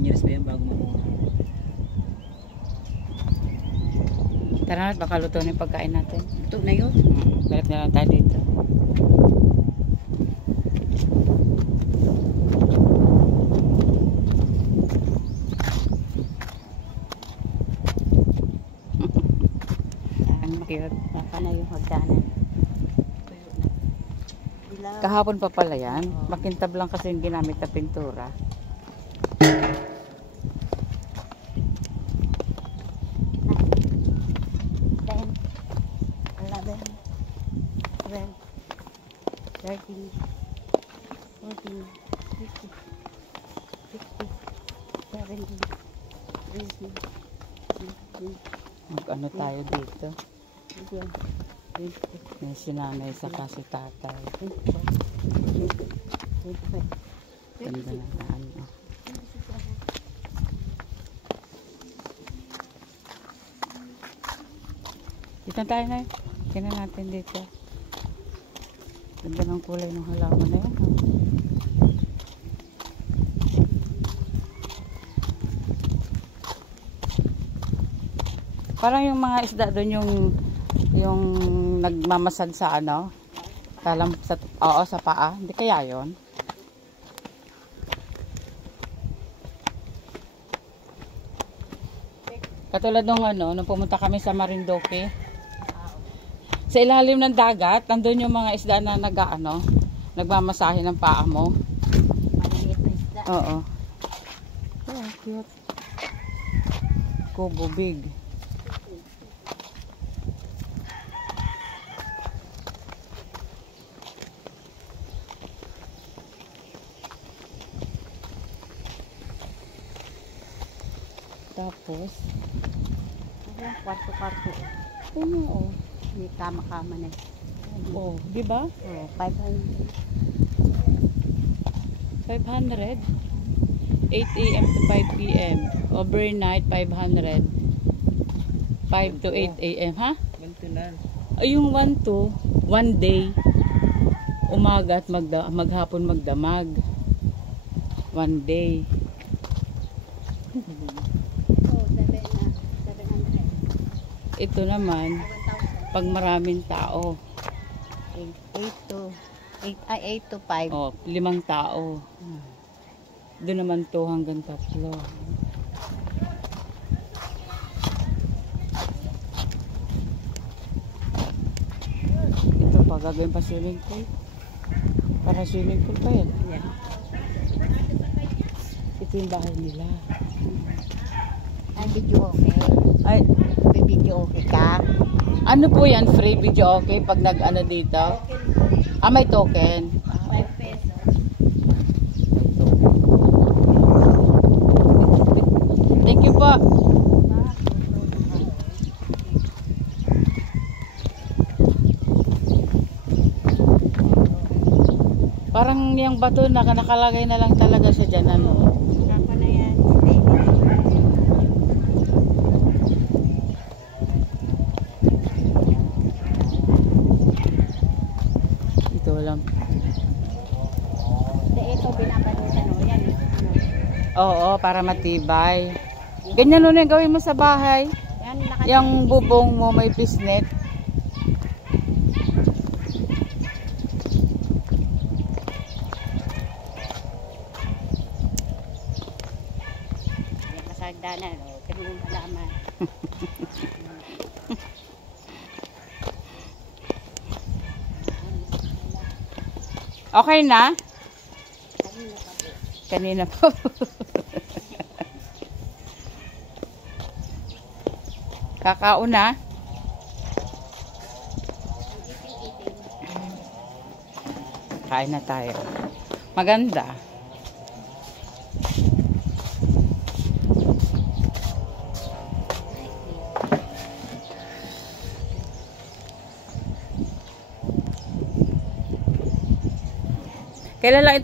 7 years pa yan bago mamunga. Tara na, baka luto na yung pagkain natin. Ito na yun. Balik na lang tayo dito. Ang cute. Baka na yung hagdanan. Kahapon pa pala yan. Makintab lang kasi yung ginamit na pintura. 30, 40, 50, 60, 70, 80, Mag-ano tayo dito. May sinanay sa kasi tatay. Ganda na ano. Dito tayo na. Tingnan natin dito. Ganda ng kulay ng halaman na yan. Parang yung mga isda doon yung nagmamasad sa ano, sa paa. Hindi kaya yon? Katulad nung nung pumunta kami sa Marinduque. Sa ilalim ng dagat, nandun yung mga isda na nagmamasahe ng paa mo. Maliliit na isda. Oo. Oh, cute. Kubo big. Tapos, Kwarto-kwarto. oh. May kama-kama na. Oh, di ba? Oh, 500. 500. 8 AM to 5 PM. Overnight 500. 5 to 8 AM, ha? Magtunan. Ay, yung 1 to 1 day. Umaga at maghapon magdamag. 1 day. Oh, 700. Ito naman 1,000. pag maraming tao. 8 to 5. Oh, 5 tao. Doon naman 2 hanggang 3. Ito pa, gagawin pa swimming pool. Para swimming pool pa yan. Yan. Ito yung bahay nila. Ay, video okay. Ay, May video okay ka. ano po yan? Free video okay pag nag-ano dito? Ah, may token. 5 pesos. Thank you po. Parang yung bato na nakalagay na lang talaga siya dyan, ano? Kako na yan. Ito lang. Ito binabalutan o yan. Oo, para matibay. Ganyan nun yung gawin mo sa bahay. Yan, Yung bubong mo may pisnet. Yan kasagdanan. O, kanunong halaman. Okay na? Kanina po. Kakauna. Kain na tayo. Maganda. Kailan lang ito